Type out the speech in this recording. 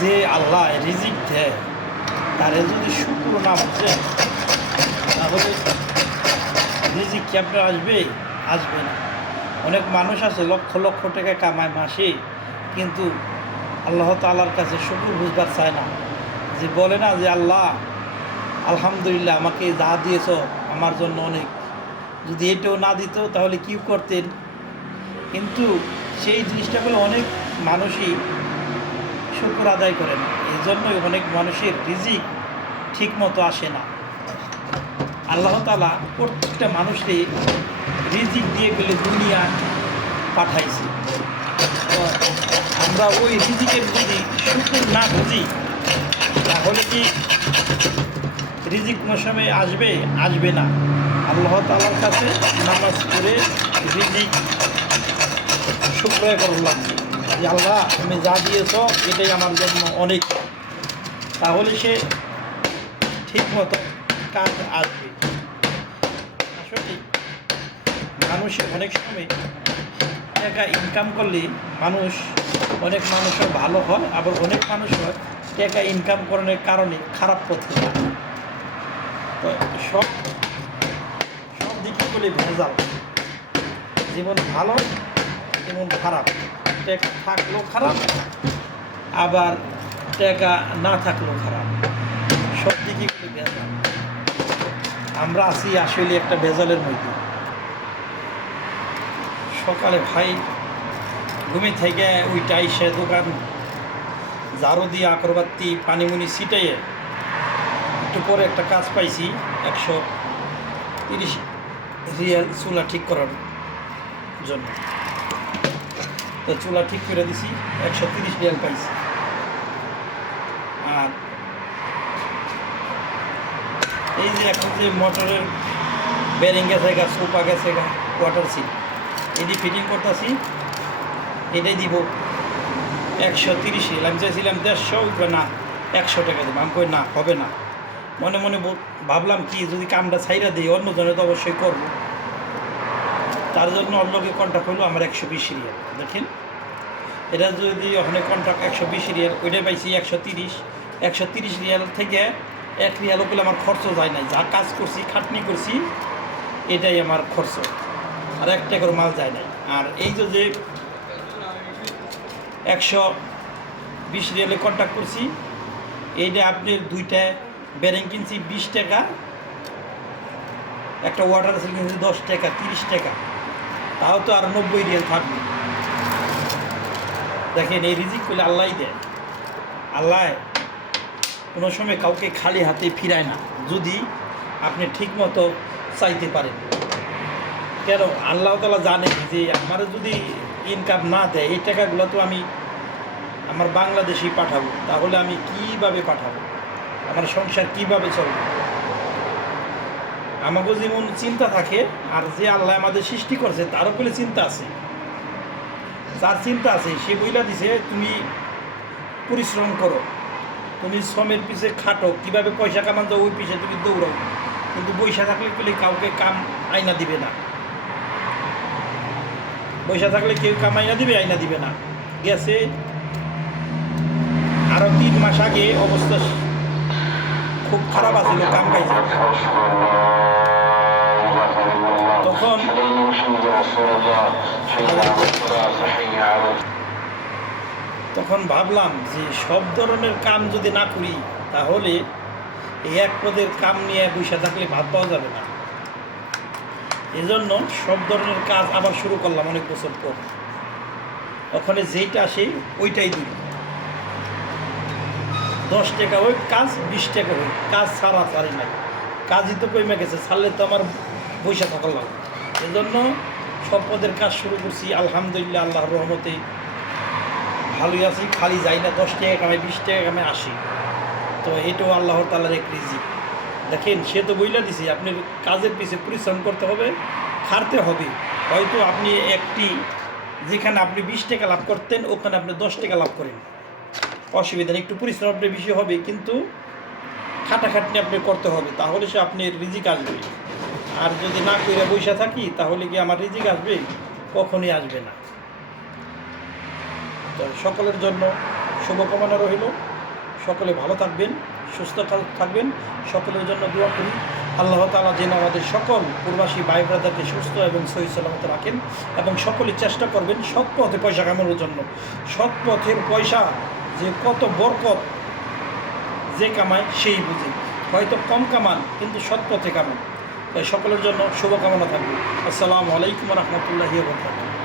যে আল্লাহ রিজিক দেয় তারে যদি শুক্র না বুঝে তাহলে রিজিক কি আপনার আসবে না। অনেক মানুষ আছে লক্ষ লক্ষ টাকা কামায় মাসে, কিন্তু আল্লাহ তাআলার কাছে শুকর বুঝবার চায় না। যে বলে না যে আল্লাহ আলহামদুলিল্লাহ আমাকে যা দিয়েছ আমার জন্য অনেক, যদি এটাও না দিত তাহলে কি করতেন। কিন্তু সেই জিনিসটা বলে অনেক মানুষই শুকর আদায় করে না। এই জন্যই অনেক মানুষের রিজিক ঠিক মতো আসে না। আল্লাহ তাআলা প্রত্যেকটা মানুষকে রিজিক দিয়ে গেলে দুনিয়া পাঠাইছে। তো আমরা ওই রিজিকের যদি শুকর না বুঝি তাহলে কি রিজিক মৌসুমে আসবে না। আল্লাহ তাআলার কাছে নামাজ পড়ে রিজিক শুকরিয়া করলাম যে আল্লাহ তুমি যা দিয়েছ এটাই আমার জন্য অনেক, তাহলে সে ঠিক মতো কাজ আসবে। আসলে মানুষের অনেক সময় টাকা ইনকাম করলে অনেক মানুষের ভালো হয়, আবার অনেক মানুষ হয় টাকা ইনকাম করার কারণে খারাপ পথে যায়। তো সব দিকে বলে ভেজাল, জীবন ভালো যেমন খারাপ, টাকা থাকলেও খারাপ আবার টাকা না থাকলেও খারাপ, সব দিকে বলে ভেজাল। আমরা আছি আসলে একটা ভেজালের মধ্যে। সকালে ভাই ঘুমে থেকে ওইটাই সে দোকান ঝাড়ু দিয়ে আকরবাতি পানিমুনি ছিটাইয়ে একটু পরে একটা কাজ পাইছি 130 রিয়াল চুলা ঠিক করার জন্য। তো চুলা ঠিক করে দিছি, 130 রিয়াল পাইছি। আর এই যে এখন যে মোটরের বেরিং গেছে গা, সোপা গেছে গা, ওয়াটার সিট এটি ফিটিং করতেছি, এটাই দিব 130 রিয়াল। আমি চাইছিলাম 150, না 100 টাকা দেবো। আমি কই না, হবে না। মনে মনে ভাবলাম কি যদি কামটা ছাইরা দিই অন্যজনে তো অবশ্যই করবো, তার জন্য অন্যকে কন্ট্যাক্ট হলো আমার 120 রিয়াল। দেখেন এটা যদি ওখানে কন্ট্রাক্ট 120 রিয়াল, ওইটাই পাইছি 130 রিয়াল থেকে 1 রিয়ালও পেলে আমার খরচ যায় নাই। যা কাজ করছি খাটনি করছি এটাই আমার খরচ, আর 1 টাকার মাল যায় নাই। আর এই যে 120 রিয়ালে কন্ট্যাক্ট করছি, এইটা আপনি 2টা বেরিং কিনছি 20 টাকা, একটা ওয়াটার সেল কিনছি 10 টাকা, 30 টাকা, তাও তো আর 90 রিয়াল থাকবে। দেখেন এই রিজিক করলে আল্লাহই দেয়। আল্লাহ কোনো সময় কাউকে খালি হাতে ফিরায় না, যদি আপনি ঠিক মতো চাইতে পারেন। কেন আল্লাহ তাআলা জানে যে আমার যদি ইনকাম না দেয় এই টাকাগুলো তো আমি আমার বাংলাদেশেই পাঠাবো, তাহলে আমি কিভাবে পাঠাবো, আমার সংসার কিভাবে চলবে। আমাকে যেমন চিন্তা থাকে, আর যে আল্লাহ আমাদের সৃষ্টি করছে তারও বলে চিন্তা আছে, যার চিন্তা আছে সে বইলা দিছে তুমি পরিশ্রম করো, তুমি শ্রমের পিছে খাটো, কিভাবে পয়সা কামান যাও ওই পিছে তুমি দৌড়াও, কিন্তু পয়সা থাকলে পেলে কাউকে কাম আইনা দিবে না। পয়সা থাকলে কেউ কাম আইনা দিবে না। গেছে আরো 3 মাস আগে অবস্থা খুব খারাপ আছিল, কাম পাইছে। তখন ভাবলাম যে সব ধরনের কাম যদি না করি তাহলে এই এক পদের কাম নিয়ে বসে থাকলে ভাত পাওয়া যাবে না। এজন্য সব ধরনের কাজ আবার শুরু করলাম অনেক বছর পর। ওখানে যেইটা আসে ওইটাই দিই, 10 টাকা হোক কাজ, 20 টাকা হোক কাজ, ছাড়া ছাড়ি নাই। কাজই তো কমে গেছে, ছাড়লে তো আমার বৈশা থাকলাম। এজন্য সব পদের কাজ শুরু করছি। আলহামদুলিল্লাহ আল্লাহর রহমতে ভালোই আছি, খালি যাই না, 10 টাকা কামাই, 20 টাকা কামাই, আসি। তো এটাও আল্লাহর তাআলার এক রিজিক। দেখেন সে তো বইলা দিছি আপনি কাজের পিছে পরিশ্রম করতে হবে, খাটতে হবে। হয়তো আপনি যেখানে আপনি 20 টাকা লাভ করতেন ওখানে আপনি 10 টাকা লাভ করেন, অসুবিধা নেই। একটু পরিশ্রম আপনার বেশি হবে, কিন্তু খাটাখাটনি আপনি করতে হবে, তাহলে সে আপনার রিজিক আসবে। আর যদি না করে বসে থাকি তাহলে কি আমার রিজিক আসবে? কখনই আসবে না। তো সকলের জন্য শুভকামনা রইল। সকলে ভালো থাকবেন, সুস্থ থাকবেন। সকলের জন্য দোয়া করি আল্লাহ তাআলা যেন আমাদের সকল প্রবাসী ভাই ব্রাদারকে সুস্থ এবং সহি সালামত রাখেন, এবং সকলে চেষ্টা করবেন সৎ পথে পয়সা কামানোর জন্য। সৎ পথের পয়সা যে কত বরকত, যে কামায় সেই বুঝে। হয়তো কম কামান কিন্তু সৎ পথে কামান। তাই সকলের জন্য শুভকামনা থাকবে। আসসালামু আলাইকুম রহমতুল্লাহি ওয়া বারাকাতুহু।